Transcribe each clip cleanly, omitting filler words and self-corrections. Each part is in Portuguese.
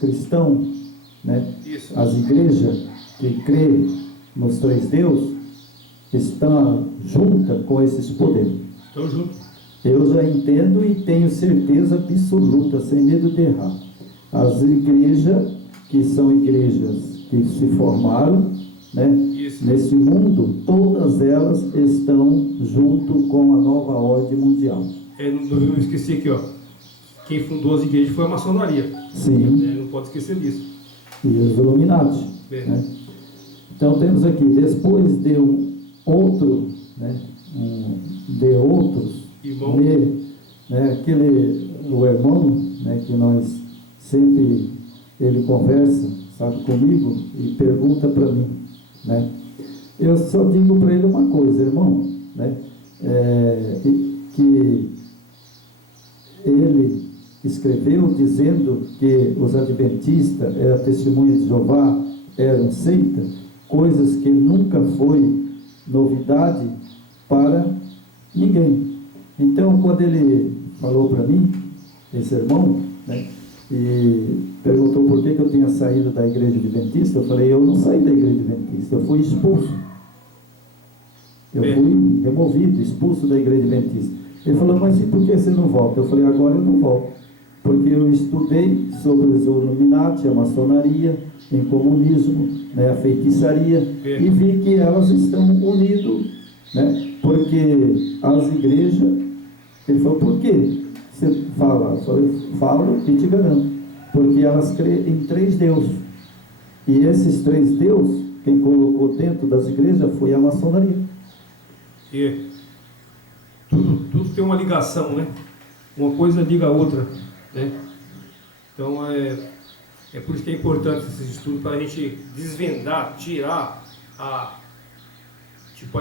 cristãos, né? Isso. As igrejas que crê nos três deuses estão juntas com esses poderes. Estão juntos. Eu já entendo e tenho certeza absoluta, sem medo de errar. As igrejas, que são igrejas que se formaram, né, Isso. nesse mundo, todas elas estão junto com a nova ordem mundial. Não esqueci aqui, ó. Quem fundou as igrejas foi a maçonaria. Sim. Não pode esquecer disso. E os Illuminati. Né? Então temos aqui, depois de um outro, né, de outros, Irmão. né, o irmão, né, que nós sempre, ele conversa, sabe, comigo e pergunta para mim, né? Eu só digo para ele uma coisa, irmão, né, que ele escreveu dizendo que os adventistas, a testemunha de Jeová, eram seita, coisas que nunca foi novidade para ninguém. Então, quando ele falou para mim, esse irmão, né, e perguntou por que eu tinha saído da igreja adventista, eu falei, eu não saí da igreja adventista, eu fui expulso. Eu fui removido, expulso da igreja adventista. Ele falou, mas e por que você não volta? Eu falei, agora eu não volto, porque eu estudei sobre os Illuminati, a maçonaria, em comunismo, né, a feitiçaria, e vi que elas estão unidas, né, porque as igrejas, ele falou, por quê? Você fala, eu falo e te garanto, porque elas creem em três deuses, e esses três deuses, quem colocou dentro das igrejas foi a maçonaria. E tudo tem uma ligação, né? Uma coisa liga a outra, né? Então é por isso que é importante esses estudos, para a gente desvendar, tirar a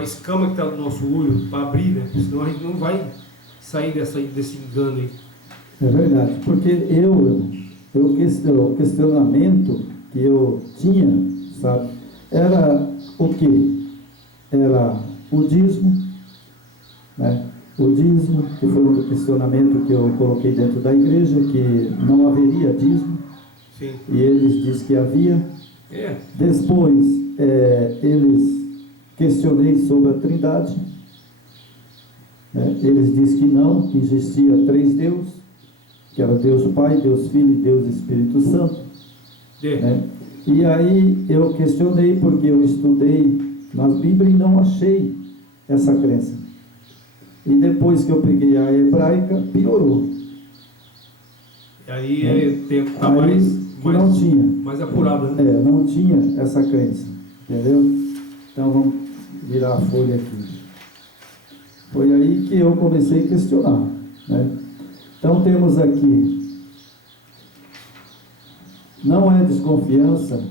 escama que está no nosso olho, para abrir, né? Senão a gente não vai sair desse engano aí. É verdade, porque o questionamento que eu tinha, sabe, era o quê? Era o dízimo, né? O dízimo, que foi um questionamento que eu coloquei dentro da igreja, que não haveria dízimo. Sim. E eles dizem que havia. Depois, eles questionei sobre a Trindade. Eles dizem que não, que existia três deuses, que era Deus Pai, Deus Filho e Deus Espírito Santo. Né? E aí eu questionei, porque eu estudei nas Bíblias e não achei essa crença. E depois que eu peguei a hebraica, piorou. E aí está mais apurado, né? Não tinha essa crença, entendeu? Então vamos virar a folha aqui. Foi aí que eu comecei a questionar, né? Então temos aqui, não é desconfiança.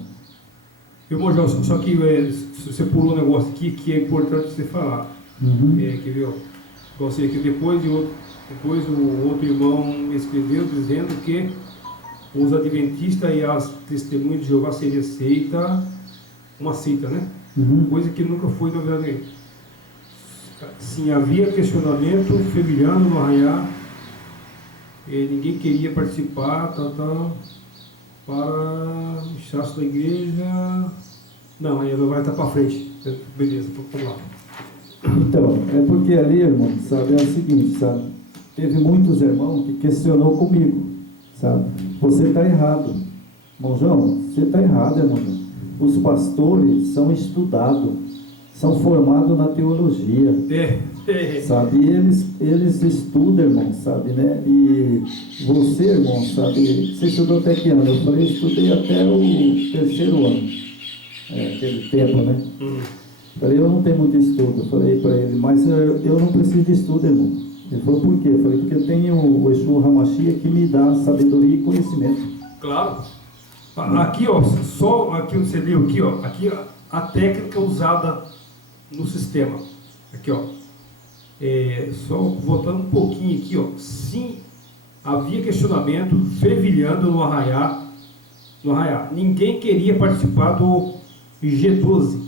Irmão Gelson, só que você pulou um negócio aqui que é importante você falar. Que viu? Você aqui depois o outro irmão escreveu dizendo que os adventistas e as testemunhas de Jeová seria uma seita, né? Coisa que nunca foi novidade. Sim, havia questionamento fervilhando no arraiar, ninguém queria participar, para o inchaço da igreja. Não, aí vai estar para frente. Beleza, vamos lá. Então, é porque ali, irmão, sabe, é o seguinte, sabe, teve muitos irmãos que questionou comigo, sabe, você está errado, irmão João, você está errado, irmão João. Os pastores são estudados, são formados na teologia, sabe, e eles estudam, irmão, sabe, né, e você, irmão, sabe, você estudou até que ano? Eu falei, eu estudei até o 3º ano, aquele tempo, né? Falei, eu não tenho muito estudo. Eu falei para ele, mas eu não preciso de estudo, irmão. Ele falou, por quê? Eu falei, porque eu tenho o Yeshua HaMashiach que me dá sabedoria e conhecimento. Claro. Aqui, ó, só aqui você leu aqui, ó, a técnica usada no sistema. Aqui, ó. Só voltando um pouquinho aqui, ó. Sim, havia questionamento fervilhando no arraiar. Ninguém queria participar do G12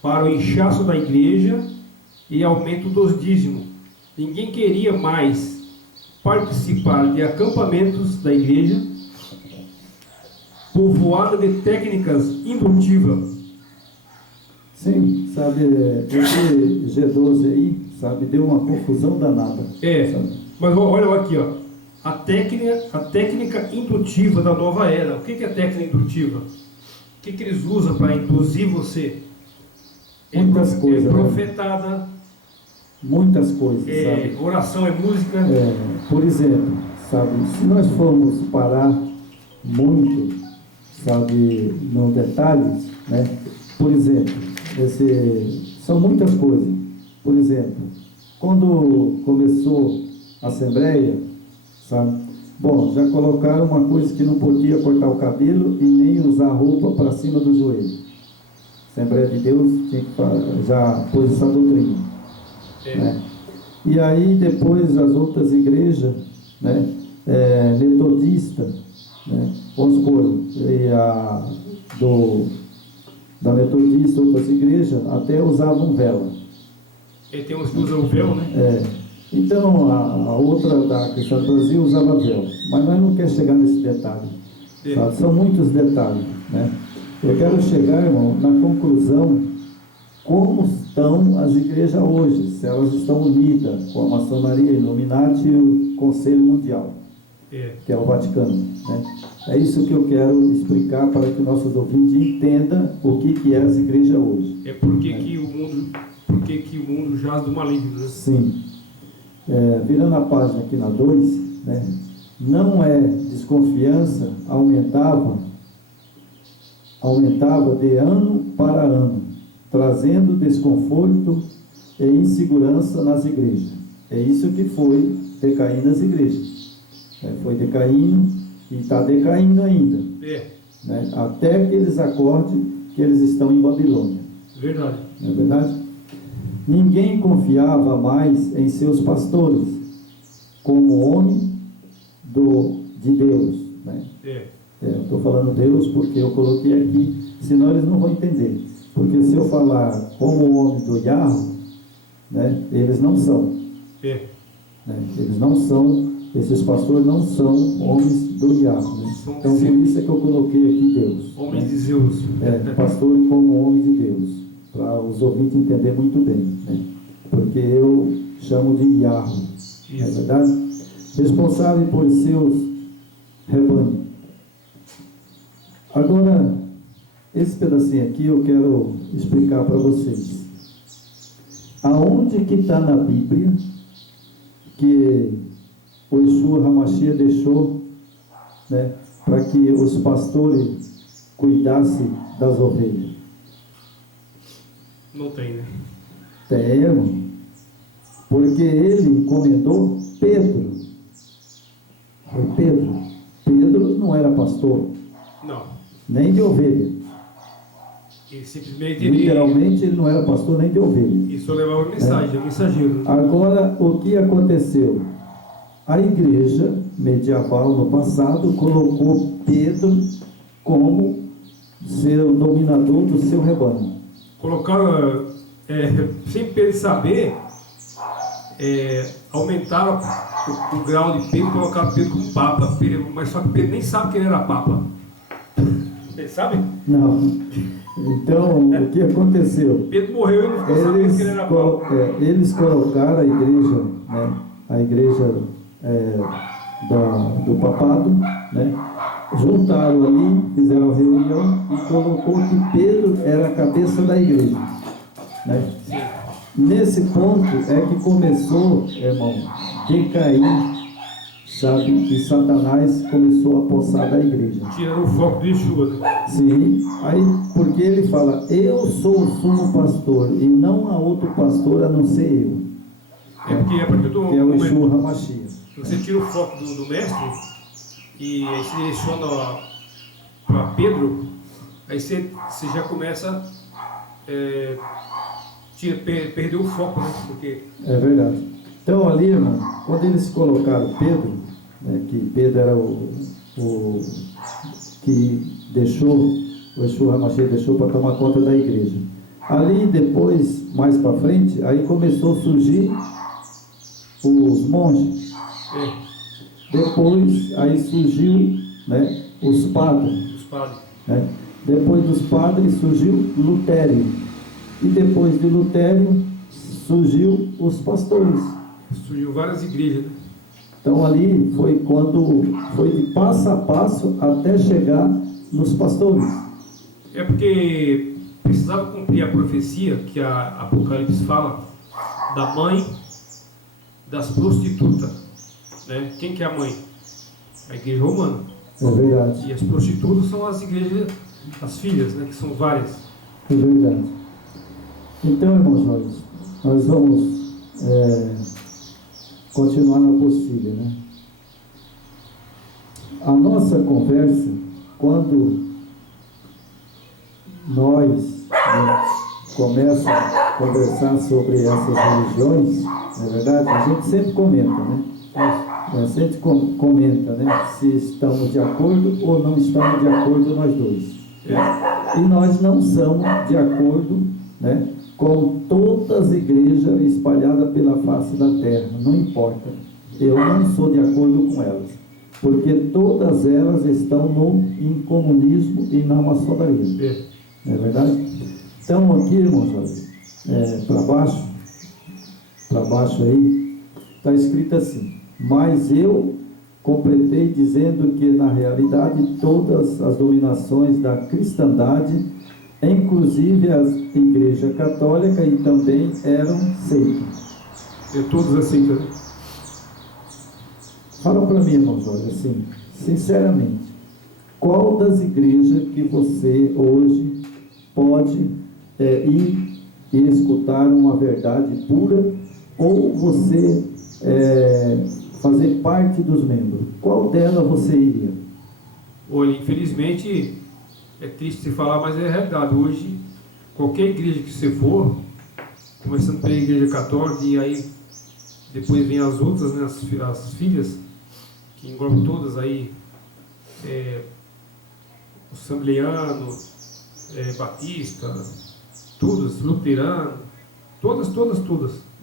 para o inchaço da igreja e aumento dos dízimos. Ninguém queria mais participar de acampamentos da igreja povoada de técnicas indutivas. Sim, sabe, esse G12 aí, sabe, deu uma confusão danada. Sabe? Mas olha aqui, ó. A técnica indutiva da nova era. O que é técnica indutiva? O que eles usam para induzir você? Muitas coisas. Profetada. Né? Muitas coisas, sabe? Oração é música. Por exemplo, sabe, se nós formos parar muito, sabe, no detalhes, né? Por exemplo, são muitas coisas. Por exemplo, quando começou a Assembleia, sabe? Bom, já colocaram uma coisa que não podia cortar o cabelo e nem usar roupa para cima do joelho. Assembleia de Deus tinha que já pôs essa doutrina. Né? E aí depois as outras igrejas, né? Metodista, né? Vamos supor, da metodista, outras igrejas até usavam vela. E tem uns que usam o véu, né? Então, a outra da Cristã do Brasil usava véu, mas nós não queremos chegar nesse detalhe, sabe? São muitos detalhes, né? Eu quero chegar, irmão, na conclusão, como estão as igrejas hoje, se elas estão unidas com a maçonaria, Illuminati e o Conselho Mundial, que é o Vaticano, né? É isso que eu quero explicar para que nossos ouvintes entendam o que é as igrejas hoje. Porque que o mundo jaz do maligno, né? Sim. Virando a página aqui na 2, né? Não é desconfiança, aumentava de ano para ano, trazendo desconforto e insegurança nas igrejas. É isso que foi decaindo as igrejas. Foi decaindo e está decaindo ainda. Né? Até que eles acordem que eles estão em Babilônia. Verdade. Não é verdade? Ninguém confiava mais em seus pastores como homem de Deus. Né? Eu estou falando Deus porque eu coloquei aqui, senão eles não vão entender. Porque se eu falar como homem do Yahweh, né, eles não são. Né? Eles não são, esses pastores não são homens do Yahweh. Né? Então por isso é que eu coloquei aqui Deus. Homem de Zeus. Pastor como homem de Deus. Para os ouvintes entenderem muito bem, né? Porque eu chamo de Yahweh, não é verdade? Responsável por seus rebanhos. Agora, esse pedacinho aqui eu quero explicar para vocês. Aonde que está na Bíblia que o Yeshua HaMashiach deixou, né, para que os pastores cuidassem das ovelhas? Não tem, né? Tem, porque ele encomendou Pedro. Foi Pedro. Pedro não era pastor. Não. Nem de ovelha. E simplesmente literalmente ele não era pastor nem de ovelha. Isso levava mensagem, é um mensageiro. Agora, o que aconteceu? A igreja medieval no passado colocou Pedro como seu dominador do seu rebanho. Colocaram, sem Pedro saber, aumentaram o grau de Pedro e colocaram Pedro como Papa. Mas só que Pedro nem sabe que ele era Papa. Você sabe? Não. Então, o que aconteceu? Pedro morreu e não ficou sabendo que ele era Papa. Eles colocaram a igreja, né, a igreja do papado, né, juntaram ali, fizeram a reunião e colocou que Pedro era a cabeça da igreja, né? Nesse ponto é que começou, irmão, decair, sabe, e Satanás começou a possar da igreja. Tirando o foco do Yeshua. Sim, aí porque ele fala, eu sou o sumo pastor e não há outro pastor a não ser eu. Porque a partir do que é o Yeshua HaMashiach. Você tira o foco do mestre e aí se direciona para Pedro, aí você já começa perder o foco, né? Porque... É verdade. Então ali, irmão, quando eles colocaram Pedro, né, que Pedro era o que deixou, o Yeshua HaMashiach deixou para tomar conta da igreja. Ali depois, mais para frente, aí começou a surgir os monges. Depois aí surgiu, né, os padres. padres. Né? Depois dos padres surgiu Lutério. E depois de Lutério surgiu os pastores. Surgiu várias igrejas, né? Então ali foi quando foi de passo a passo até chegar nos pastores. É porque precisava cumprir a profecia que a Apocalipse fala da mãe das prostitutas, né? Quem que é a mãe? A igreja romana. É verdade. E as prostitutas são as igrejas, as filhas, né? Que são várias. É verdade. Então, irmãos Jorge, nós vamos continuar na apostila, né? A nossa conversa, quando nós começamos a conversar sobre essas religiões, não é verdade? A gente sempre comenta, né? Sempre comenta, né? Se estamos de acordo ou não estamos de acordo nós dois. E nós não somos de acordo, né, com todas as igrejas espalhadas pela face da terra, não importa. Eu não sou de acordo com elas, porque todas elas estão no incomunismo e na maçonaria. Não é verdade? Então aqui, irmãos, para baixo aí, está escrito assim: mas eu completei dizendo que na realidade todas as dominações da cristandade, inclusive a igreja católica, e também eram seitas. Todas as seitas, né? Fala para mim, irmãos, olha, assim, sinceramente, qual das igrejas que você hoje pode ir e escutar uma verdade pura, ou você fazer parte dos membros? Qual dela você iria? Olha, infelizmente, é triste se falar, mas é a realidade. Hoje, qualquer igreja que você for, começando pela igreja católica, e aí depois vem as outras, né, as filhas, que englobam todas aí, o assembleano, batista, todas, luterano, todas,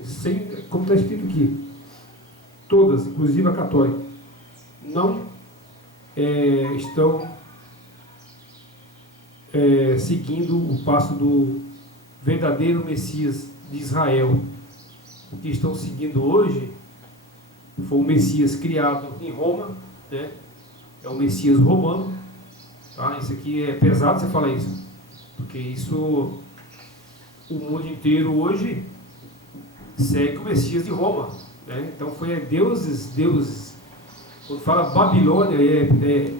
sem, como está escrito aqui, todas, inclusive a católica, não estão seguindo o passo do verdadeiro Messias de Israel. O que estão seguindo hoje foi o Messias criado em Roma, né? É o Messias romano, tá? Isso aqui é pesado você falar isso, porque isso, o mundo inteiro hoje segue o Messias de Roma, né? Então foi deuses. Quando fala Babilônia,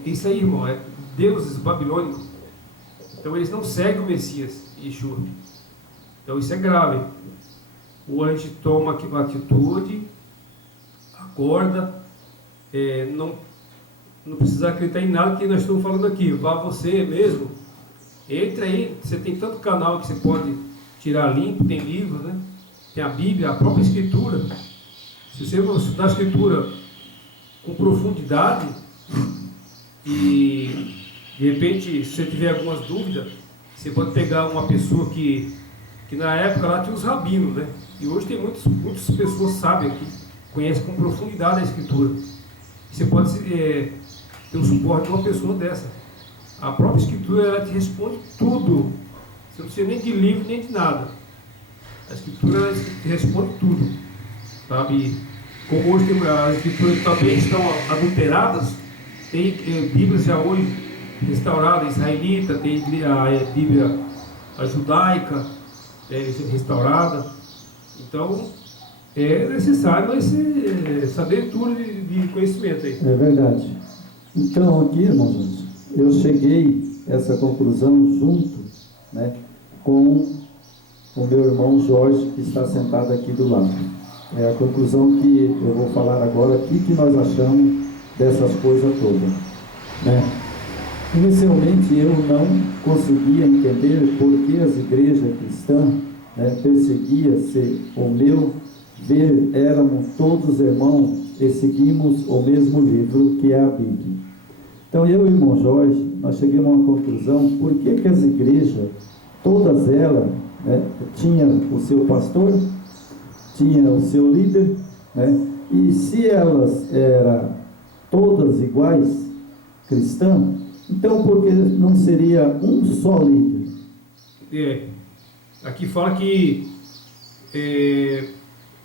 isso aí, irmão, é deuses babilônicos. Então eles não seguem o Messias, Yeshua. Então isso é grave. Ou a gente toma uma atitude, acorda, não precisa acreditar em nada que nós estamos falando aqui. Vá você mesmo, entra aí, você tem tanto canal que você pode tirar limpo, tem livros, né? Tem a Bíblia, a própria Escritura. Se você estudar a Escritura com profundidade e de repente, se você tiver algumas dúvidas, você pode pegar uma pessoa que na época lá tinha os rabinos, né? E hoje tem muitas pessoas sábias que conhecem com profundidade a Escritura. Você pode ter o suporte de uma pessoa dessa. A própria Escritura, ela te responde tudo. Você não precisa nem de livro, nem de nada. A Escritura, ela te responde tudo. Sabe? Como hoje as Escrituras também estão adulteradas, tem Bíblias já hoje restaurada, israelita, tem a Bíblia a judaica, restaurada. Então é necessário essa abertura de conhecimento aí. É verdade. Então aqui, irmãos, eu cheguei a essa conclusão junto, né, com o meu irmão Jorge, que está sentado aqui do lado. É a conclusão que eu vou falar agora aqui, que nós achamos dessas coisas todas, né? Inicialmente eu não conseguia entender por que as igrejas cristãs, né, perseguiam-se o meu ver, éramos todos irmãos e seguimos o mesmo livro que é a Bíblia. Então eu e o irmão Jorge, nós chegamos a uma conclusão: por que as igrejas, todas elas, né, tinham o seu pastor, tinham o seu líder, né, e se elas eram todas iguais, cristãs, Então, por que não seria um só líder? Aqui fala que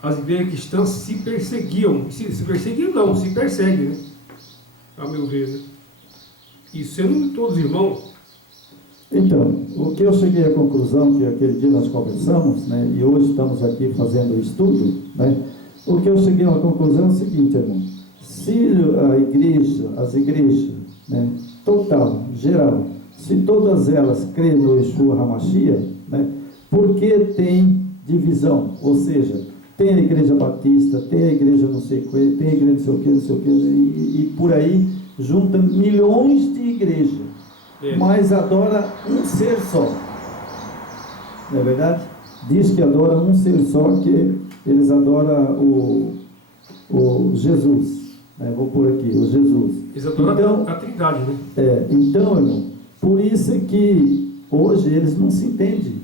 as igrejas cristãs se perseguiam. Se perseguiam não, se perseguem, né? A meu ver, né? E sendo todos irmãos. Então, o que eu cheguei à conclusão, que aquele dia nós conversamos, né, e hoje estamos aqui fazendo o estudo, né, o que eu cheguei à conclusão é o seguinte, irmão: se a igreja, as igrejas, né, total, geral, se todas elas creem no Yeshua HaMashiach, né, por que tem divisão? Ou seja, tem a igreja batista, tem a igreja não sei o que, tem a igreja não sei o que, e por aí junta milhões de igrejas, mas adora um ser só. Não é verdade? Diz que adora um ser só, que eles adoram o Jesus. Vou por aqui, o Jesus. Eles adoram então, a Trindade, né? Então, irmão, por isso é que hoje eles não se entendem.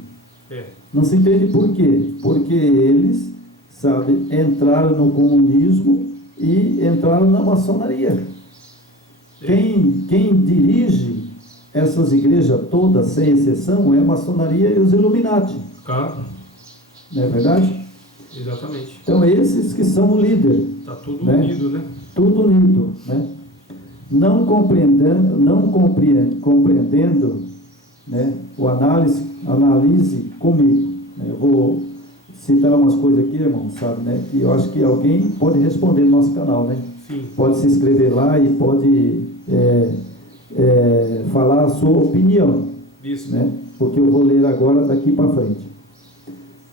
Não se entende por quê? Porque eles, sabe, entraram no comunismo e entraram na maçonaria. Quem dirige essas igrejas todas, sem exceção, é a maçonaria e os Illuminati. Claro. Não é verdade? Exatamente. Então, esses que são o líder. Está tudo unido, né? Tudo unido, né? Não compreendendo, né, o analise comigo. Né? Eu vou citar umas coisas aqui, irmão, sabe, né? Que eu acho que alguém pode responder no nosso canal, né? Sim. Pode se inscrever lá e pode falar a sua opinião. Isso. Né? Porque eu vou ler agora daqui para frente.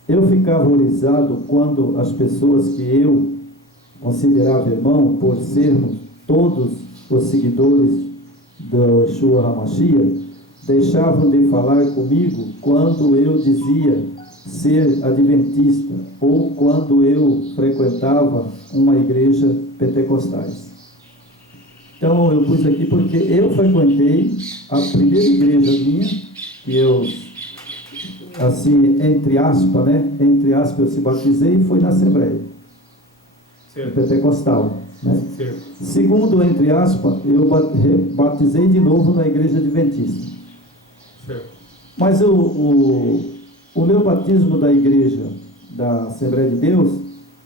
Eu ficava horrorizado quando as pessoas que eu considerava irmão, por sermos todos os seguidores do Yeshua HaMashiach, deixavam de falar comigo quando eu dizia ser adventista ou quando eu frequentava uma igreja pentecostais. Então eu pus aqui porque eu frequentei a primeira igreja minha, que eu, assim, entre aspas, né? Entre aspas, eu se batizei e foi na Assembleia Pentecostal, né? Segundo, entre aspas, eu batizei de novo na igreja adventista. Mas o meu batismo da igreja da Assembleia de Deus,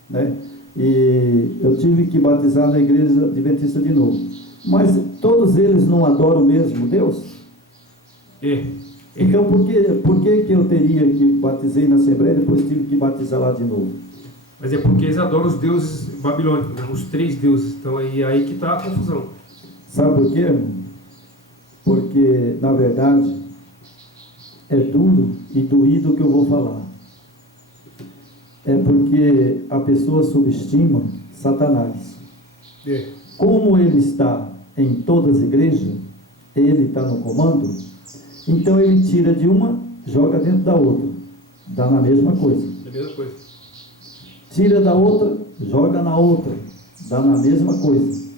né? E eu tive que batizar na igreja adventista de novo. Mas todos eles não adoram o mesmo Deus? Então por que eu teria que batizei na Assembleia e depois tive que batizar lá de novo? Mas é porque eles adoram os deuses babilônicos, né? Os 3 deuses. Então aí que está a confusão. Sabe por quê? Porque, na verdade, é duro e doído o que eu vou falar. É porque a pessoa subestima Satanás. Como ele está em todas as igrejas, ele está no comando, então ele tira de uma, joga dentro da outra, dá na mesma coisa. É a mesma coisa. Tira da outra, joga na outra, dá na mesma coisa.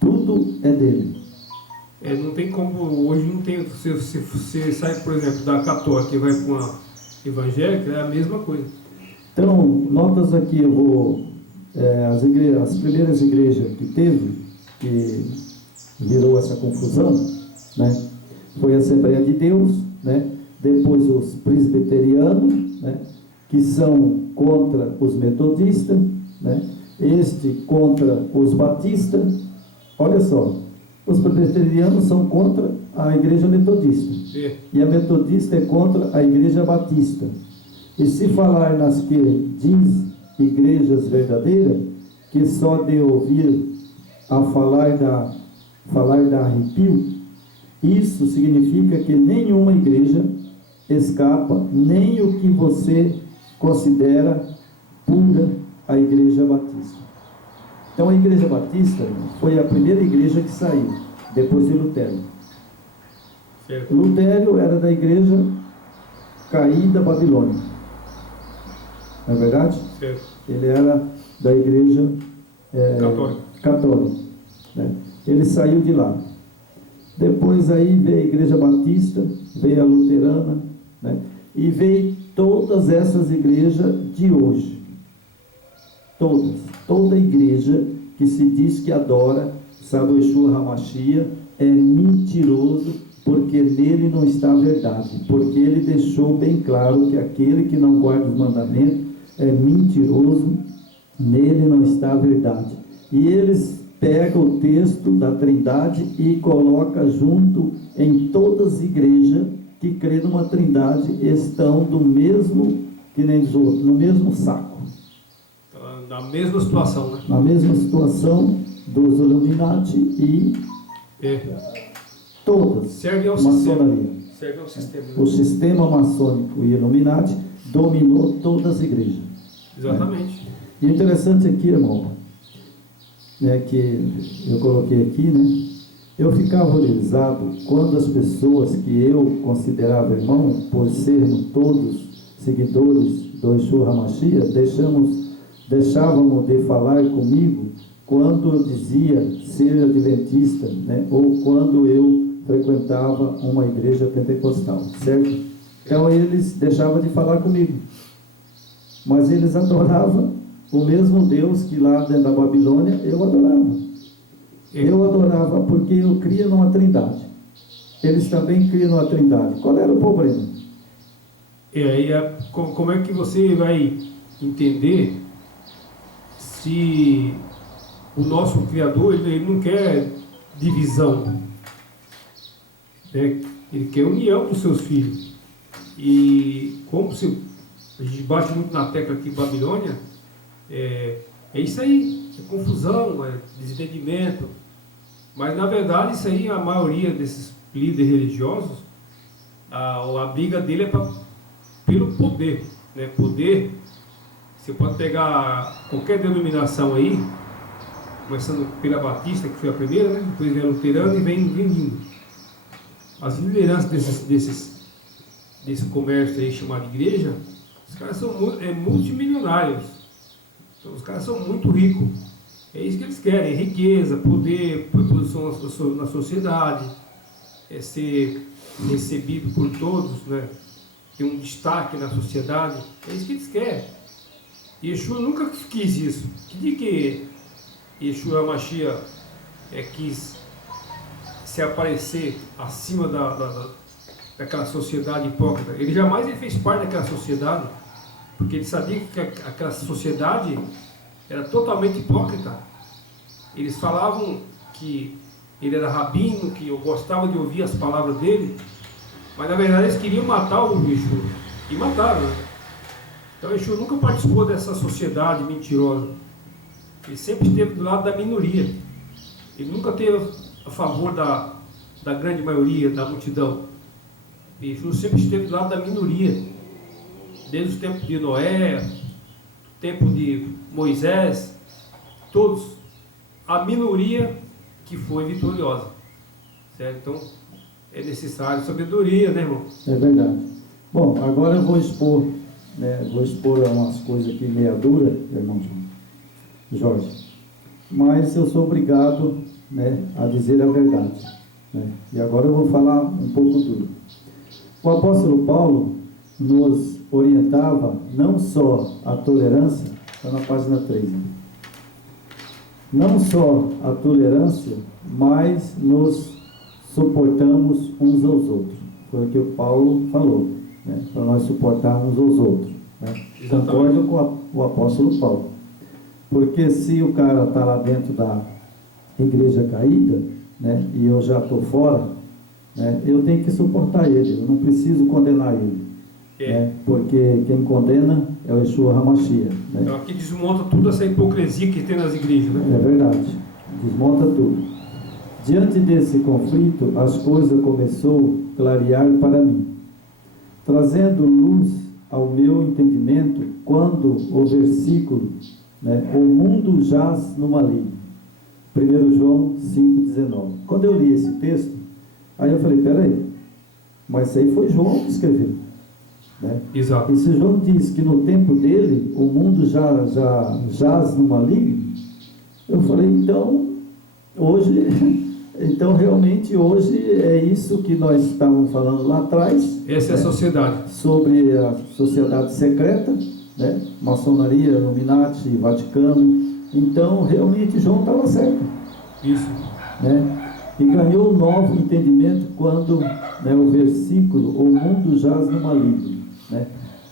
Tudo é dele. Não tem como, hoje não tem, você sai, por exemplo, da católica e vai para uma evangélica, é a mesma coisa. Então, notas aqui, eu vou, as primeiras igrejas que teve, que virou essa confusão, né, foi a Assembleia de Deus, né, depois os presbiterianos, né, que são contra os metodistas, né, este contra os batistas. Olha só, os presbiterianos são contra a igreja metodista, e a metodista é contra a igreja batista. E se falar nas que diz igrejas verdadeiras, que só de ouvir a falar da arrepio, isso significa que nenhuma igreja escapa, nem o que você considera pura a igreja batista. Então a igreja batista foi a primeira igreja que saiu, depois de Lutero. Certo. Lutero era da igreja caída babilônica. Não é verdade? Certo. Ele era da igreja católica, né? Ele saiu de lá. Depois aí veio a igreja batista, veio a luterana, né? E veio todas essas igrejas de hoje. Toda igreja que se diz que adora, sabe, o Yeshua HaMashiach, é mentiroso, porque nele não está a verdade. Porque ele deixou bem claro que aquele que não guarda os mandamentos é mentiroso, nele não está a verdade. E eles pegam o texto da Trindade e colocam junto em todas as igrejas que crê numa Trindade, estão do mesmo, que nem os outros, no mesmo saco. Na mesma situação, né? Na mesma situação dos Illuminati e todas. Serve ao maçonaria. sistema. Serve ao sistema. O sistema maçônico e Illuminati dominou todas as igrejas. Exatamente. E o interessante aqui, irmão, que eu coloquei aqui, né? Eu ficava horrorizado quando as pessoas que eu considerava irmão, por sermos todos seguidores do Yeshua HaMashiach, deixávamos de falar comigo quando eu dizia ser adventista, né? Ou quando eu frequentava uma igreja pentecostal, certo? Então eles deixavam de falar comigo, mas eles adoravam o mesmo Deus que lá dentro da Babilônia eu adorava. Eu adorava porque eu cria numa Trindade. Eles também criam numa Trindade. Qual era o problema? Como é que você vai entender se o nosso Criador ele não quer divisão, né? Ele quer união dos seus filhos. E como a gente bate muito na tecla aqui em Babilônia, é isso aí, é confusão, é desentendimento. Mas na verdade isso aí, a maioria desses líderes religiosos, a briga dele é pelo poder, né? Poder, você pode pegar qualquer denominação aí, começando pela Batista, que foi a primeira, né? Depois vem a Luterana e vem indo. As lideranças desse comércio aí chamado igreja, os caras são multimilionários. Então, os caras são muito ricos. É isso que eles querem: riqueza, poder, posição na sociedade, ser recebido por todos, né? Ter um destaque na sociedade. É isso que eles querem. E Yeshua nunca quis isso. Que dia que Yeshua HaMashiach quis se aparecer acima daquela sociedade hipócrita? Ele jamais fez parte daquela sociedade, porque ele sabia que aquela sociedade era totalmente hipócrita. Eles falavam que ele era rabino, que eu gostava de ouvir as palavras dele, mas na verdade eles queriam matar o Yeshua, e mataram, né? Então Yeshua nunca participou dessa sociedade mentirosa. Ele sempre esteve do lado da minoria. Ele nunca esteve a favor da grande maioria, da multidão. Yeshua sempre esteve do lado da minoria, desde os tempos de Noé, do tempo de Moisés, todos, a minoria que foi vitoriosa, certo? Então é necessário sabedoria, né, irmão? É verdade. Bom, agora eu vou expor, né? Vou expor umas coisas aqui meia dura, irmão Jorge, mas eu sou obrigado, né, a dizer a verdade, né? E agora eu vou falar um pouco duro. O apóstolo Paulo nos orientava não só a tolerância, está na página 3, né? Não só a tolerância, mas nos suportamos uns aos outros. Foi o que o Paulo falou, né? Para nós suportar uns aos outros, né? Concordo com o apóstolo Paulo. Porque se o cara está lá dentro da igreja caída, né, e eu já estou fora, né, eu tenho que suportar ele, eu não preciso condenar ele. Porque quem condena é o Yeshua HaMashiach, né? Então aqui desmonta tudo essa hipocrisia que tem nas igrejas, né? É verdade, desmonta tudo. Diante desse conflito, as coisas começou a clarear para mim, trazendo luz ao meu entendimento, quando o versículo, né, o mundo jaz no maligno, 1 João 5,19. Quando eu li esse texto, aí eu falei, peraí, mas isso aí foi João que escreveu, né? Exato. E se João diz que no tempo dele o mundo já jaz no maligno, eu falei, então realmente hoje é isso que nós estávamos falando lá atrás. Essa é a sociedade. Sobre a sociedade secreta, né? Maçonaria, Illuminati, Vaticano. Então realmente João estava certo. Isso. Né? E ganhou novo entendimento quando, né, o versículo, o mundo jaz no maligno, né?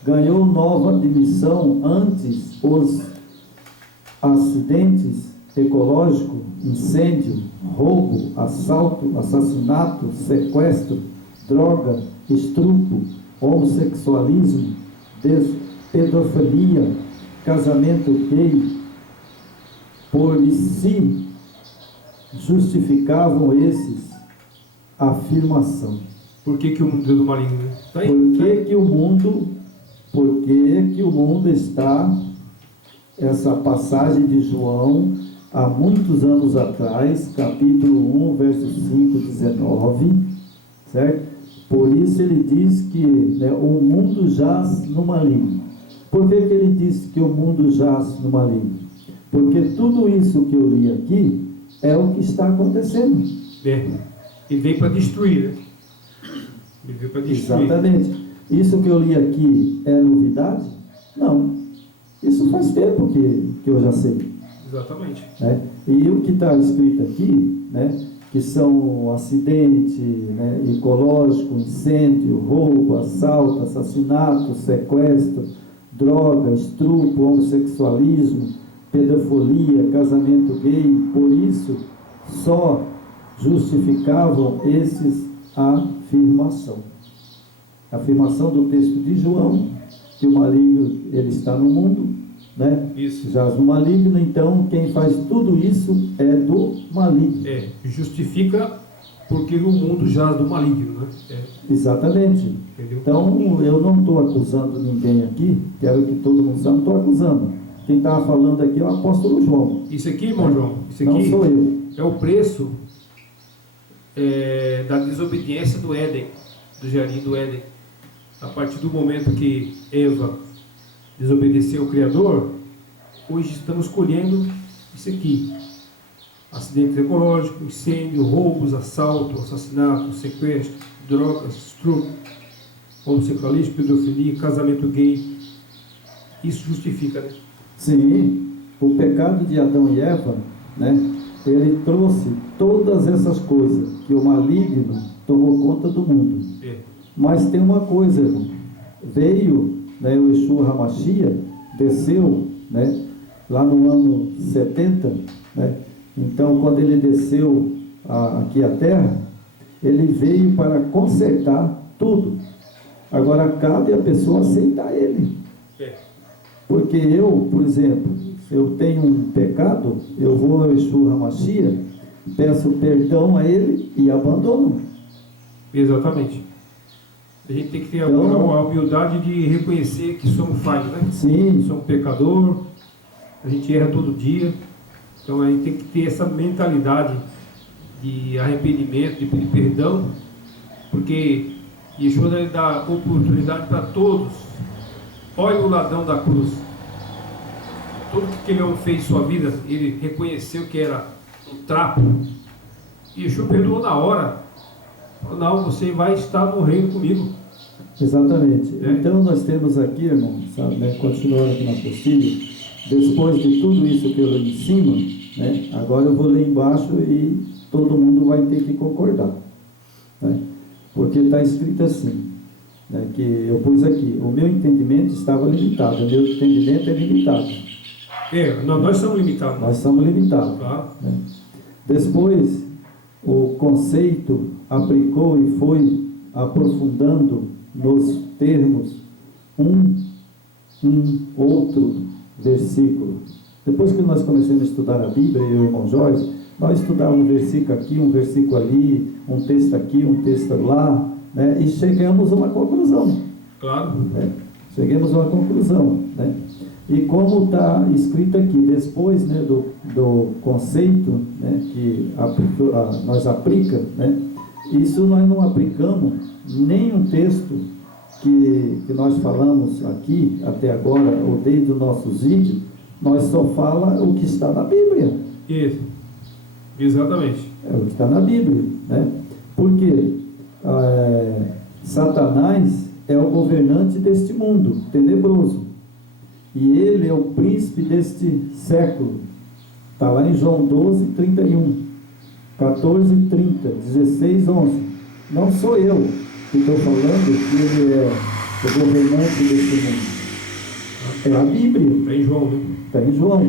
Ganhou nova dimensão antes os acidentes ecológicos, incêndio, roubo, assalto, assassinato, sequestro, droga, estupro, homossexualismo, pedofilia, casamento gay, por si justificavam esses a afirmação. Por que o mundo deu do maligno? Né? Tá aí, Por que o mundo está, essa passagem de João, há muitos anos atrás, capítulo 1, verso 5, 19, certo? Por isso ele diz que, né, o mundo jaz no maligno. Por que ele disse que o mundo jaz no maligno? Porque tudo isso que eu li aqui é o que está acontecendo. Ele veio para destruir, né? Ele veio para destruir. Exatamente. Isso que eu li aqui é novidade? Não. Isso faz tempo que eu já sei. Exatamente. Né? E o que está escrito aqui, né, que são acidente, né, ecológico, incêndio, roubo, assalto, assassinato, sequestro, droga, estupro, homossexualismo, pedofilia, casamento gay, por isso só justificavam esses a afirmação do texto de João, que o maligno ele está no mundo, né? Isso. Jaz no maligno, então quem faz tudo isso é do maligno. Justifica porque o mundo jaz do maligno, né? Exatamente. Entendeu? Então eu não estou acusando ninguém aqui, quero que todo mundo saiba, não estou acusando. Quem estava falando aqui é o apóstolo João. Isso aqui, irmão João, isso não aqui sou eu. É o preço da desobediência do Éden, do jardim do Éden. A partir do momento que Eva desobedeceu o Criador, hoje estamos colhendo isso aqui: acidentes ecológicos, incêndio, roubos, assalto, assassinato, sequestro, drogas, estupro, homossexualismo, pedofilia, casamento gay. Isso justifica, né? Sim, o pecado de Adão e Eva, né, ele trouxe todas essas coisas que o maligno tomou conta do mundo. Mas tem uma coisa, irmão, veio, né, o Yeshua HaMashiach, desceu, né, lá no ano 70, né, então quando ele desceu aqui à terra, ele veio para consertar tudo. Agora cabe a pessoa aceitar ele. Porque eu, por exemplo, se eu tenho um pecado, eu vou ao Yeshua HaMashiach, peço perdão a ele e abandono. Exatamente. A gente tem que ter a humildade de reconhecer que somos falhos, né? Sim. Somos pecador, a gente erra todo dia. Então a gente tem que ter essa mentalidade de arrependimento, de pedir perdão, porque Yeshua dá oportunidade para todos. Olha o ladrão da cruz. Tudo que ele fez em sua vida, ele reconheceu que era um trapo. E Yeshua perdoou na hora. Não, você vai estar no reino comigo. Exatamente. Então nós temos aqui, irmão, sabe, né, continuando aqui na apostila, depois de tudo isso que eu li em cima, né, agora eu vou ler embaixo e todo mundo vai ter que concordar, né, porque está escrito assim, né, que eu pus aqui: o meu entendimento estava limitado. O meu entendimento é limitado. Nós somos limitados. Nós somos limitados. Claro. Né? Depois, o conceito aplicou e foi aprofundando nos termos outro versículo. Depois que nós começamos a estudar a Bíblia, eu e o irmão Jorge, nós estudávamos um versículo aqui, um versículo ali, um texto aqui, um texto lá, né? E chegamos a uma conclusão. Claro. Né? Chegamos a uma conclusão, né? E como está escrito aqui, depois, né, do conceito, né, que nós aplicamos, né, isso nós não aplicamos nenhum texto que nós falamos aqui até agora, ou desde os nossos vídeos, nós só fala o que está na Bíblia. Isso, exatamente. É o que está na Bíblia, né? Porque Satanás é o governante deste mundo tenebroso. E ele é o príncipe deste século. Está lá em João 12, 31. 14:30, 16:11. Não sou eu que estou falando que ele é o governante desse mundo. É a Bíblia. Está em João, né? Está em João.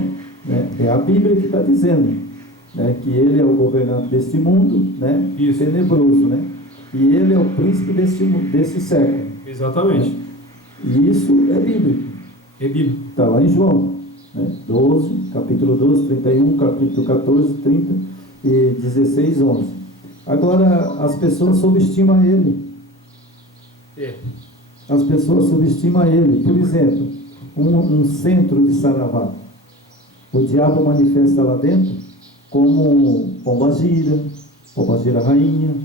Né? É a Bíblia que está dizendo, né? Que ele é o governante deste mundo, né? Isso. Tenebroso, né? E ele é o príncipe desse século. Exatamente. Né? E isso é bíblico. É Bíblia. Está lá em João, né? 12, capítulo 12, 31, capítulo 14, 30 e 16, 11. Agora, as pessoas subestimam ele. As pessoas subestimam ele. Por exemplo, um centro de saravá. O diabo manifesta lá dentro como pombagira rainha,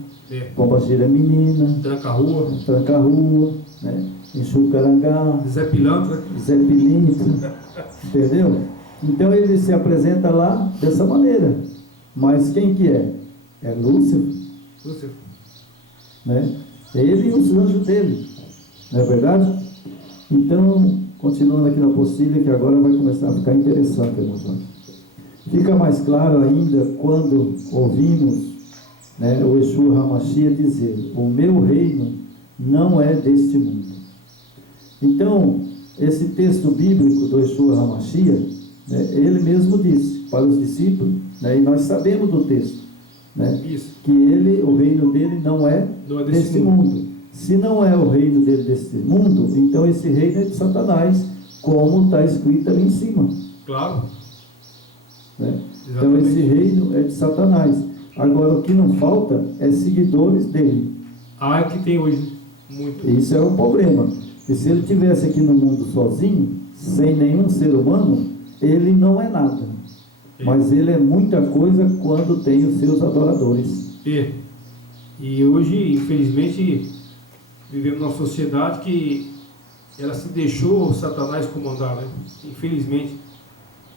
pombagira menina, tranca-rua, né? Enxucarangá, Zé Pilantra, entendeu? Então ele se apresenta lá dessa maneira. Mas quem que é? É Lúcifer. Né? Ele e os anjos dele. Não é verdade? Então, continuando aqui na apostila, que agora vai começar a ficar interessante, irmãos. Fica mais claro ainda quando ouvimos, né, o Yeshua HaMashiach dizer: o meu reino não é deste mundo. Então, esse texto bíblico do Yeshua HaMashiach, né, ele mesmo disse para os discípulos, né, e nós sabemos do texto, né, que o reino dele não é deste mundo. Se não é o reino dele deste mundo, então esse reino é de Satanás, como está escrito ali em cima. Claro. Né? Então esse reino é de Satanás. Agora o que não falta é seguidores dele. É o que tem hoje. Muito. Isso é o problema. E se ele estivesse aqui no mundo sozinho, sem nenhum ser humano, ele não é nada. Mas ele é muita coisa quando tem os seus adoradores. E hoje, infelizmente, vivemos numa sociedade que ela se deixou Satanás comandar, né? Infelizmente.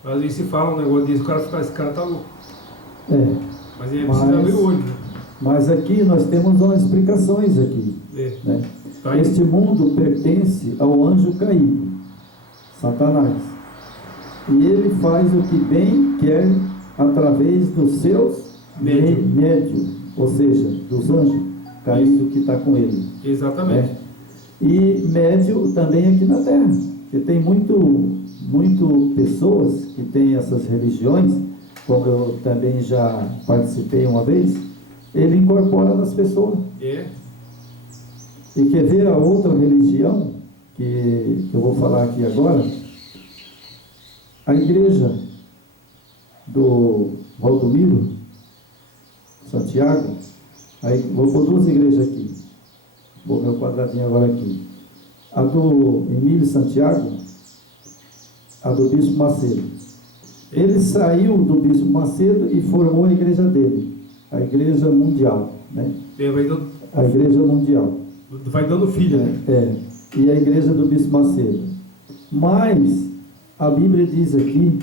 Às vezes se fala um negócio desse, esse cara tá louco. Mas precisa abrir o olho, né? Mas aqui nós temos umas explicações aqui. Né? Este mundo pertence ao anjo caído, Satanás. E ele faz o que bem quer através dos seus médios, ou seja, dos anjos caídos que está com ele. Exatamente. Né? E médio também aqui na Terra, porque tem muito pessoas que têm essas religiões, como eu também já participei uma vez, ele incorpora nas pessoas. E quer ver a outra religião, que eu vou falar aqui agora? A igreja do Valdomiro, Santiago. Aí, vou pôr duas igrejas aqui. Vou meu quadradinho agora aqui. A do Emílio Santiago, a do Bispo Macedo. Ele saiu do Bispo Macedo e formou a igreja dele, a Igreja Mundial, né? A Igreja Mundial. Vai dando filha, né? E a igreja do Bispo Macedo. Mas a Bíblia diz aqui,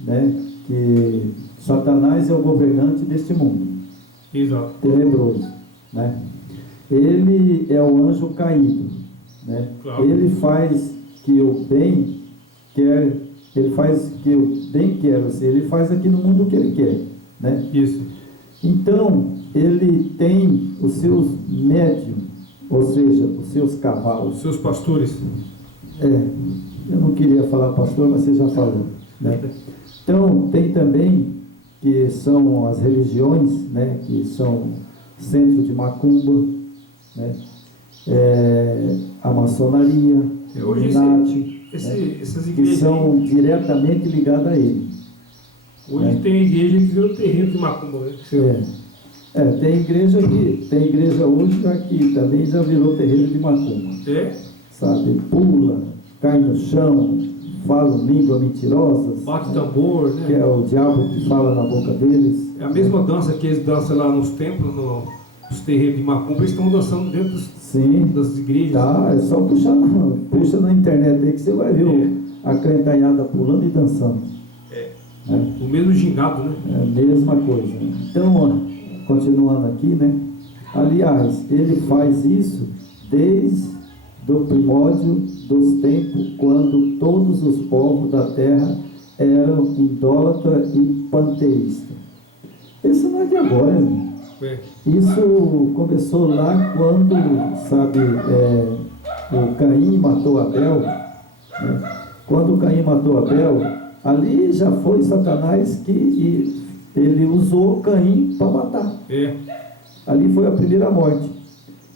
né, que Satanás é o governante deste mundo. Exato. Tenebroso, né? Ele é o anjo caído, né? Claro. Ele faz que o bem quer, ele faz que o bem quer, ele faz aqui no mundo o que ele quer, né? Isso. Então, ele tem os seus médiums, ou seja, os seus cavalos. Os seus pastores. Eu não queria falar pastor, mas você já falou, né? Então, tem também, que são as religiões, né? Que são centro de macumba, né? A maçonaria, o Illuminati, essas igrejas que são diretamente ligadas a ele. Hoje tem igreja que virou terreno de macumba, né? Tem igreja hoje que também já virou terreiro de macumba. Sabe? Pula, cai no chão, fala língua mentirosas. Bate tambor, né? Que é o diabo que fala na boca deles. É a mesma dança que eles dançam lá nos templos, nos terreiros de macumba, eles estão dançando dentro das igrejas. É só puxa na internet aí que você vai ver a crentanhada pulando e dançando. O mesmo gingado, né? É a mesma coisa. Então, continuando aqui, né? Aliás, ele faz isso desde o primórdio dos tempos, quando todos os povos da terra eram idólatras e panteístas. Isso não é de agora, irmão. Isso começou lá quando, sabe, o Caim matou Abel, né? Quando Caim matou Abel, ali já foi Satanás que ele usou Caim para matar. Ali foi a primeira morte.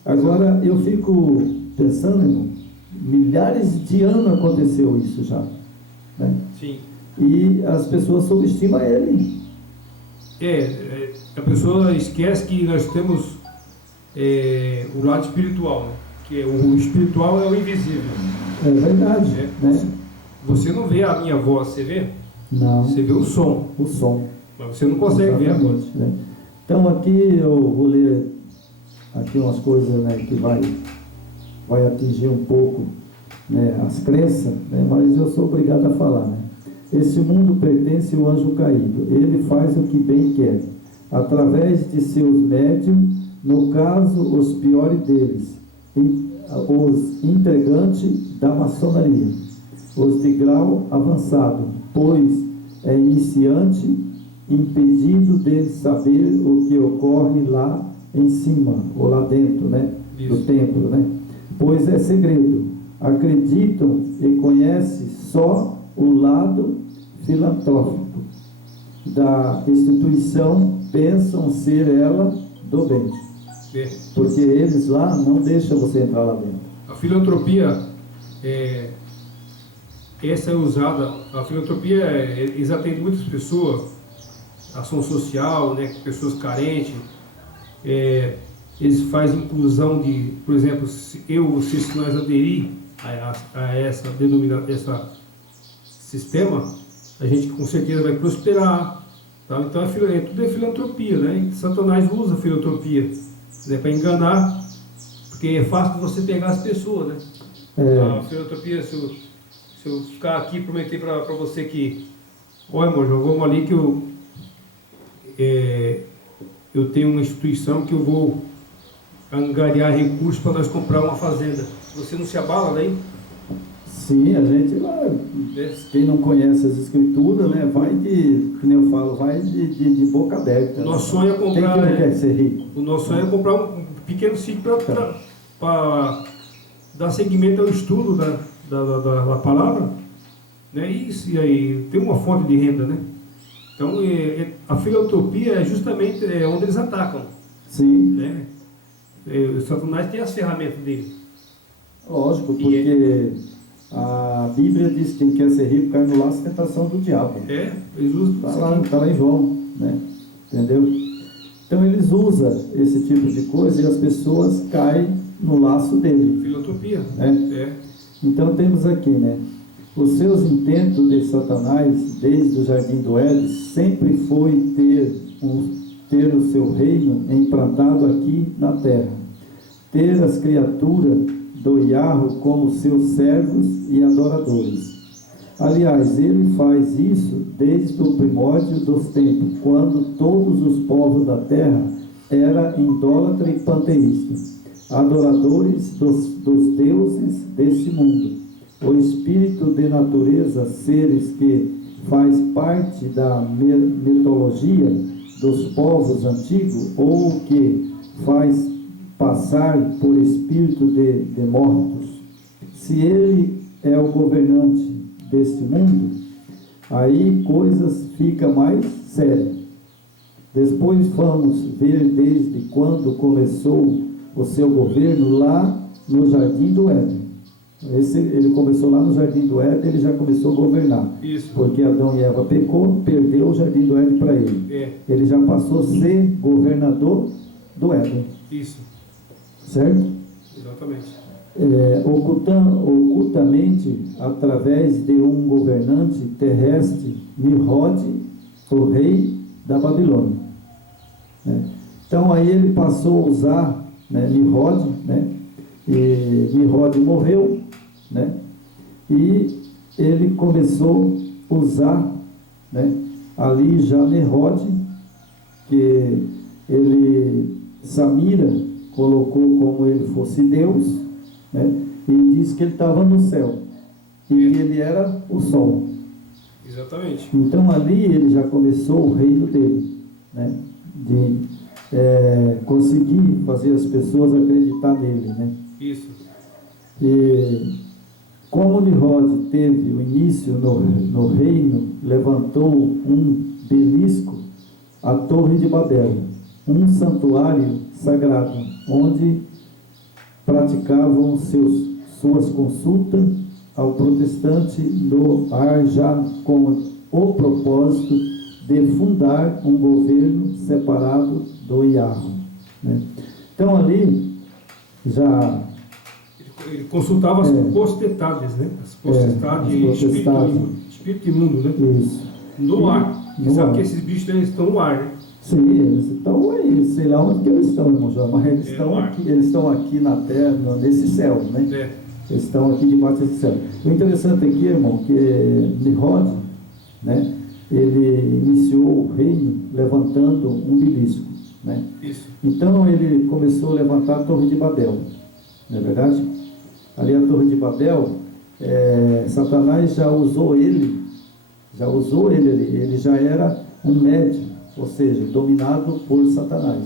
Agora eu fico pensando, irmão, milhares de anos aconteceu isso já, né? Sim. E as pessoas subestimam ele. A pessoa esquece que nós temos o lado espiritual, né? Que o espiritual é o invisível. É verdade, né? Você não vê a minha voz, você vê? Não. Você vê o som. O som. Mas você não consegue ver a voz. Né? Então aqui eu vou ler aqui umas coisas, né, que vai atingir um pouco, né, as crenças, né, mas eu sou obrigado a falar, né? Este mundo pertence ao anjo caído. Ele faz o que bem quer, através de seus médiums, no caso, os piores deles, os integrantes da maçonaria, os de grau avançado, pois é iniciante, impedido de saber o que ocorre lá em cima, ou lá dentro, né, do templo, né? Pois é segredo. Acreditam e conhecem só o lado filantrópico da instituição, pensam ser ela do bem. Porque eles lá não deixam você entrar lá dentro. A filantropia, essa é usada, a filantropia, eles atendem muitas pessoas, ação social, né, pessoas carentes, eles fazem inclusão de, por exemplo, se nós aderir a essa denominação, esse sistema, a gente com certeza vai prosperar, tá? Então tudo é filantropia, né? Satanás usa a filantropia, né, para enganar, porque é fácil você pegar as pessoas, né? A filantropia, se eu ficar aqui e prometer para você que, olha, irmão, vamos ali que eu tenho uma instituição que eu vou angariar recursos para nós comprar uma fazenda. Você não se abala daí? Sim, a gente quem não conhece as escrituras, né, vai que nem eu falo, vai de boca aberta. O nosso sonho é comprar. Quem que não quer ser rico? O nosso sonho é comprar um pequeno sítio para dar seguimento ao estudo da palavra, né? E aí tem uma fonte de renda, né? Então a filantropia é justamente onde eles atacam. Sim. Né? O Satanás tem as ferramentas dele. Lógico, porque a Bíblia diz que quem quer ser rico cai no laço de tentação do diabo. Eles usam. Está lá em João, né? Entendeu? Então eles usam esse tipo de coisa e as pessoas caem no laço dele. Filantropia. Então temos aqui, né? Os seus intentos de Satanás, desde o jardim do Éden, sempre foi ter o seu reino implantado aqui na terra, ter as criaturas do Yahweh como seus servos e adoradores. Aliás, ele faz isso desde o primórdio dos tempos, quando todos os povos da terra eram idólatras e panteístas, adoradores dos deuses desse mundo. O espírito de natureza, seres que faz parte da mitologia dos povos antigos, ou que faz passar por espírito de mortos. Se ele é o governante deste mundo, aí coisas ficam mais sérias. Depois vamos ver desde quando começou o seu governo lá no Jardim do Éden. Ele começou lá no Jardim do Éden, ele já começou a governar. Isso. Porque Adão e Eva pecou, perdeu o Jardim do Éden para ele. Ele já passou a ser governador do Éden. Isso. Certo? Exatamente. Ocultamente, através de um governante terrestre, Nimrod, o rei da Babilônia. Então aí ele passou a usar, né, Nimrod, né? E Nimrod morreu, né? E ele começou a usar, né, ali já Nimrod, que ele, Samira, colocou como ele fosse Deus, né? E disse que ele estava no céu e que ele era o sol. Exatamente. Então ali ele já começou o reino dele, né? conseguir fazer as pessoas acreditar nele, né? Isso. E como Nimrod teve o início no reino, levantou um belisco, a Torre de Babel, um santuário sagrado, onde praticavam suas consultas ao protestante no ar, já com o propósito de fundar um governo separado do Iarro, né? Então ali já ele consultava as potestades, né? As potestades, espírito imundo, né? Isso. No ar. Você sabe que esses bichos eles estão no ar, né? Sim, eles estão aí, sei lá onde que eles estão, irmão João, mas eles estão aqui na terra, nesse céu, né? Eles estão aqui debaixo desse céu. O interessante aqui, irmão, que Nimrod, né? Ele iniciou o reino levantando um belisco, né? Isso. Então ele começou a levantar a Torre de Babel, não é verdade? Ali a Torre de Babel, Satanás já usou ele ali, ele já era um médium, ou seja, dominado por Satanás.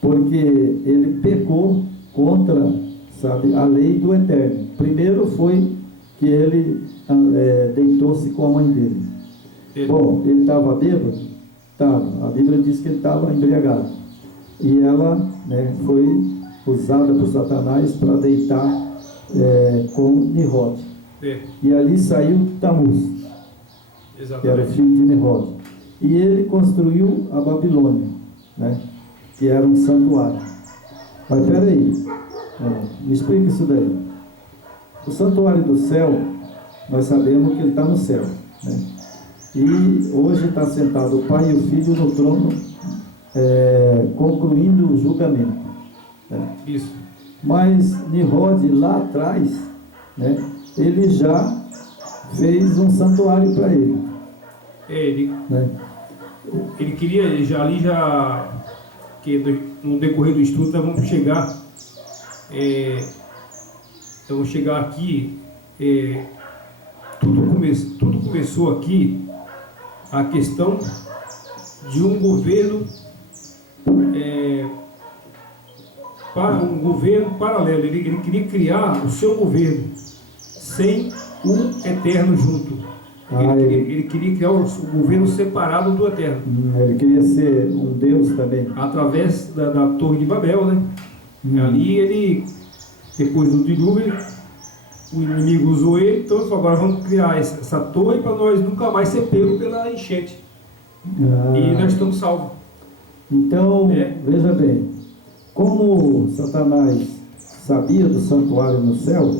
Porque ele pecou contra, sabe, a lei do Eterno. Primeiro foi que ele deitou-se com a mãe dele. Bom, ele estava bêbado? Estava. A Bíblia diz que ele estava embriagado. E ela, né, foi usada por Satanás para deitar com Nimrod. E ali saiu Tamuz, que era o filho de Nimrod. E ele construiu a Babilônia, né, que era um santuário. Mas peraí, me explica isso daí. O santuário do céu, nós sabemos que ele está no céu, né? E hoje está sentado o Pai e o Filho no trono, concluindo o julgamento, né? Isso. Mas Nimrod lá atrás, né, ele já fez um santuário para ele. Né? Ele queria que no decorrer do estudo nós vamos chegar aqui. Tudo começou aqui a questão de um governo para um governo paralelo. Ele queria criar o seu governo sem o Eterno junto. Ele queria criar um governo separado do Eterno. Ele queria ser um Deus também. Através da Torre de Babel, né? Ali ele, depois do dilúvio, o inimigo usou ele, então ele falou, agora vamos criar essa torre para nós nunca mais ser pego pela enchente. E nós estamos salvos. Então, veja bem, como Satanás sabia do santuário no céu,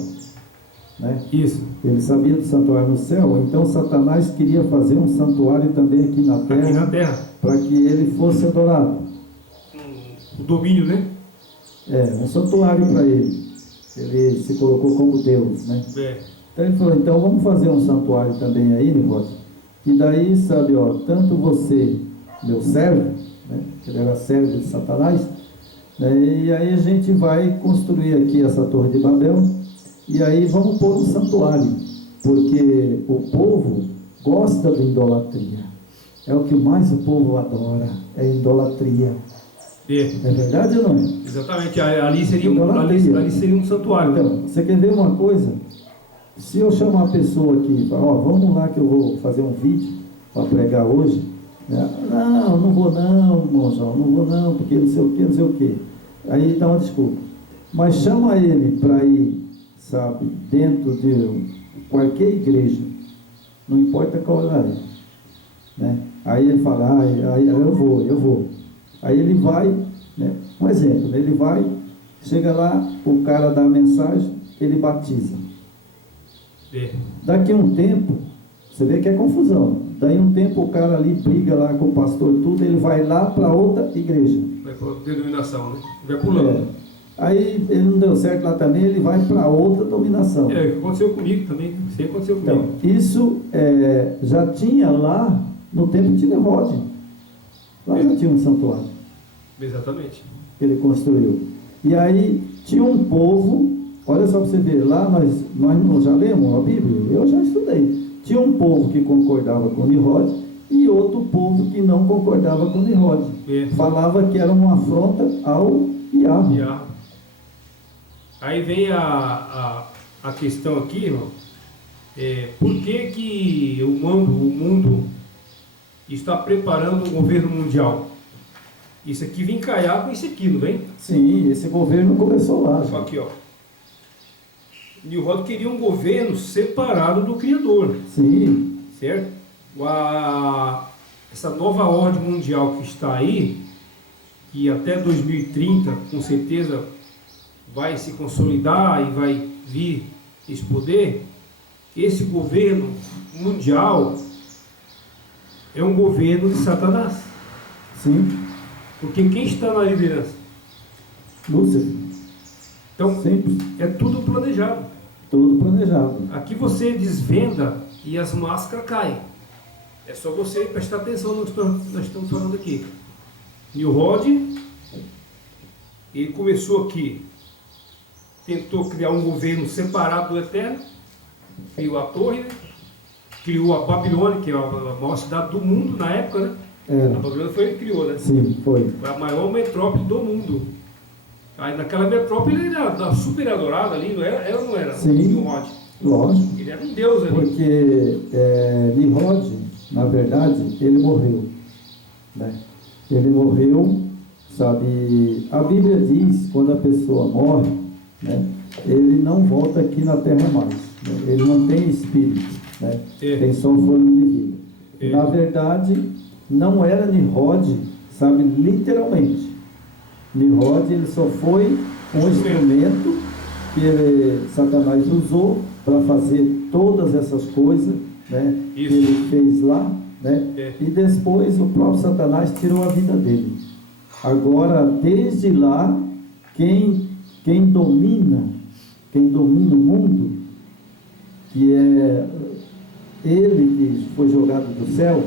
né? Isso. Ele sabia do santuário no céu, então Satanás queria fazer um santuário também aqui na terra, para que ele fosse adorado. O domínio, né? Um santuário para ele. Ele se colocou como Deus, né? Então ele falou, então vamos fazer um santuário também aí, Nimrod. E daí, sabe, tanto você, meu servo, né? Ele era servo de Satanás, né? E aí a gente vai construir aqui essa Torre de Babel. E aí vamos pôr um santuário, porque o povo gosta de idolatria. É o que mais o povo adora, é idolatria. É verdade ou não é? Exatamente, ali seria um santuário. Então, você quer ver uma coisa? Se eu chamar a pessoa aqui e falar, vamos lá que eu vou fazer um vídeo para pregar hoje, né? Não vou não, irmãozão, não vou não, porque não sei o que. Aí dá uma desculpa. Mas chama ele para ir, sabe, dentro de qualquer igreja, não importa qual é, né? Aí ele fala, aí eu vou. Aí ele vai, né? Um exemplo, ele vai, chega lá, o cara dá a mensagem, ele batiza. Daqui a um tempo, você vê que é confusão. Daí um tempo o cara ali briga lá com o pastor, tudo, ele vai lá para outra igreja. Vai para denominação, né? Vai pulando. Aí ele não deu certo lá também, ele vai para outra dominação. Aconteceu comigo também, isso aconteceu comigo. Então, isso já tinha lá no tempo de Nimrod. Lá já tinha um santuário. Exatamente. Que ele construiu. E aí tinha um povo, olha só para você ver, lá nós já lemos a Bíblia, eu já estudei. Tinha um povo que concordava com Nimrod e outro povo que não concordava com Nimrod. Falava que era uma afronta ao Yahweh. Aí vem a questão aqui, irmão, por que o mundo está preparando um governo mundial? Isso aqui vem calhar com isso aqui, não vem? Sim, esse governo começou lá. Só aqui, ó. Nimrod queria um governo separado do Criador. Sim. Certo? Essa nova ordem mundial que está aí, que até 2030, com certeza, vai se consolidar e vai vir esse poder, esse governo mundial é um governo de Satanás. Sim. Porque quem está na liderança? Lúcifer. Então, sempre. É tudo planejado. Tudo planejado. Aqui você desvenda e as máscaras caem. É só você prestar atenção no que nós estamos falando aqui. Nimrod, ele começou aqui, tentou criar um governo separado do Eterno, criou a torre, né? Criou a Babilônia, que é a maior cidade do mundo na época, né? A Babilônia foi ele que criou, né? Sim, foi. Foi a maior metrópole do mundo. Aí naquela metrópole ele era super adorado ali, não era? Não era? Sim, Nimrod. Lógico. Ele era um deus ali. Porque Nimrod, na verdade, ele morreu. Né? Ele morreu, sabe? A Bíblia diz, quando a pessoa morre, né, ele não volta aqui na terra mais. Né? Ele não tem espírito, né? Tem só um fôlego de vida. Na verdade, não era Nimrod, sabe, literalmente. Nimrod, ele só foi um instrumento que Satanás usou para fazer todas essas coisas, né, que ele fez lá, né, e depois o próprio Satanás tirou a vida dele. Agora, desde lá, quem domina o mundo, que é ele que foi jogado do céu,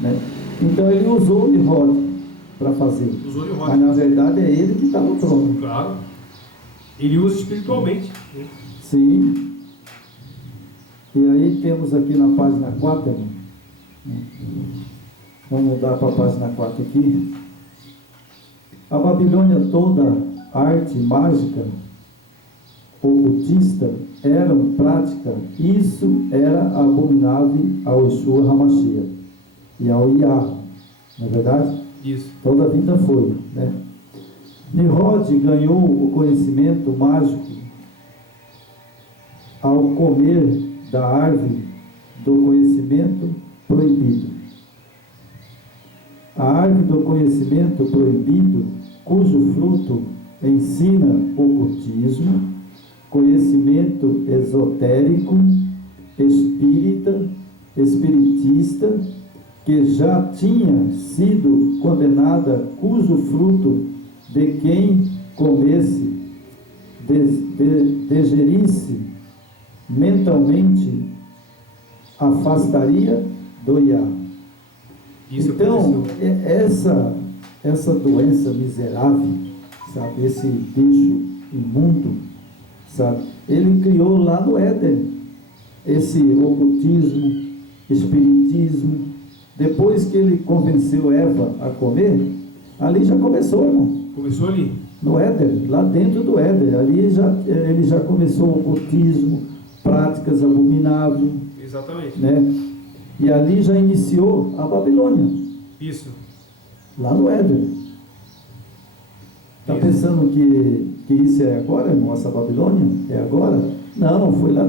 né, então ele usou o Nimrod para fazer. Mas na verdade é ele que está no trono. Claro. Ele usa espiritualmente. Né? Sim. E aí temos aqui na página 4, vamos mudar para a página 4 aqui. A Babilônia toda, arte mágica, ocultista, eram prática, isso era abominável ao Yeshua HaMashiach e ao Yahweh, não é verdade? Isso. Toda a vida foi, né? Nimrod ganhou o conhecimento mágico ao comer da árvore do conhecimento proibido. A árvore do conhecimento proibido, cujo fruto ensina ocultismo, conhecimento esotérico, espiritista, que já tinha sido condenada, cujo fruto de quem comesse, digerisse mentalmente, afastaria do Yah. Então, essa doença miserável, sabe, esse bicho imundo, sabe, ele criou lá no Éden, esse ocultismo, espiritismo. Depois que ele convenceu Eva a comer, ali já começou, irmão. Começou ali? No Éden, lá dentro do Éden. Ali ele já começou o ocultismo, práticas abomináveis. Exatamente. Né? E ali já iniciou a Babilônia. Isso. Lá no Éden. Está pensando que isso é agora, irmão? Essa Babilônia? É agora? Não, foi lá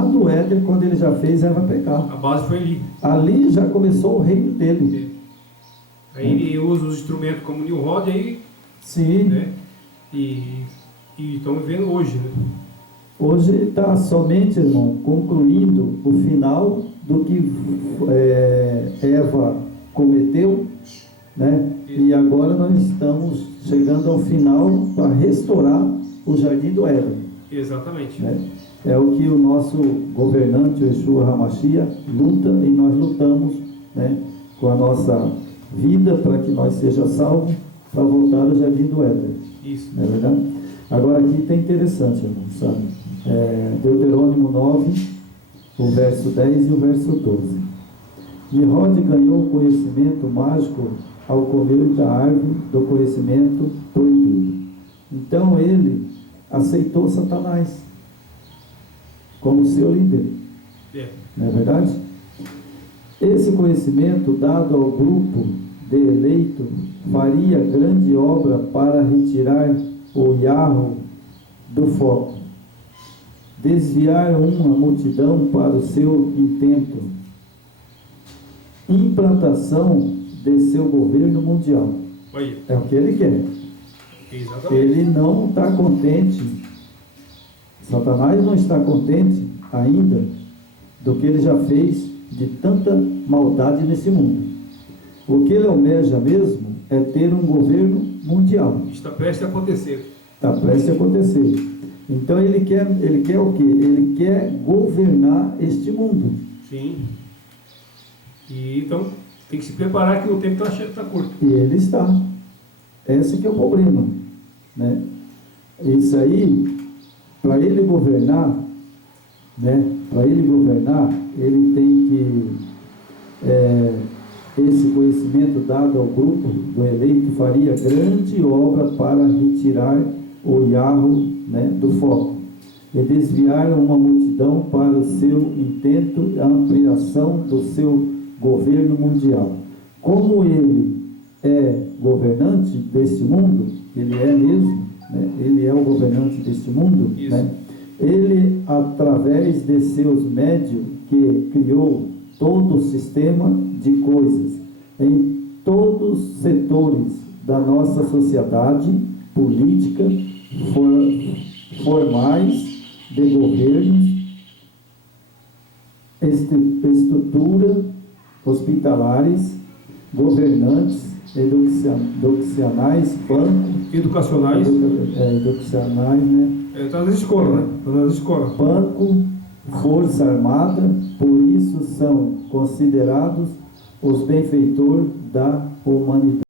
do Éden, quando ele já fez Eva pecar. A base foi ali. Ali já começou o reino dele. Aí ele usa os instrumentos como Nimrod aí. Sim. Né? E estamos vendo hoje, né? Hoje está somente, irmão, concluindo o final do que Eva cometeu, né? E agora nós estamos chegando ao final para restaurar o jardim do Éden. Exatamente. Né? É o que o nosso governante, o Yeshua HaMashiach, luta, e nós lutamos, né, com a nossa vida para que nós seja salvos, para voltar ao jardim do Éden. Isso. Não é verdade? Agora aqui está interessante, irmão, sabe? Deuteronômio 9, o verso 10 e o verso 12. Nimrod ganhou conhecimento mágico ao comer da árvore do conhecimento proibido. Então ele aceitou Satanás como seu líder. Não é verdade? Esse conhecimento dado ao grupo de eleito faria grande obra para retirar o Yahweh do foco, desviar uma multidão para o seu intento, implantação de seu governo mundial. É o que ele quer. Exatamente. Ele não está contente, Satanás não está contente ainda do que ele já fez de tanta maldade nesse mundo. O que ele almeja mesmo é ter um governo mundial. Está prestes a acontecer. Está prestes a acontecer. Então ele quer o quê? Ele quer governar este mundo. Sim. E então tem que se preparar que o tempo está curto. E ele está. Esse que é o problema, né? Isso aí, para ele governar, né? Para ele governar, ele tem que esse conhecimento dado ao grupo do eleito faria grande obra para retirar o Yahweh, né, do foco e desviar uma multidão para o seu intento e a ampliação do seu governo mundial. Como ele é governante deste mundo, ele é mesmo, né, ele é o governante deste mundo, né, ele, através de seus médios, que criou todo o sistema de coisas em todos os setores da nossa sociedade, política, formais, de governos, estrutura, hospitalares, governantes, educacionais, educacionais, educacionais, né? Está nas escolas, né? Está nas escolas. Banco, Força Armada, por isso são considerados os benfeitores da humanidade.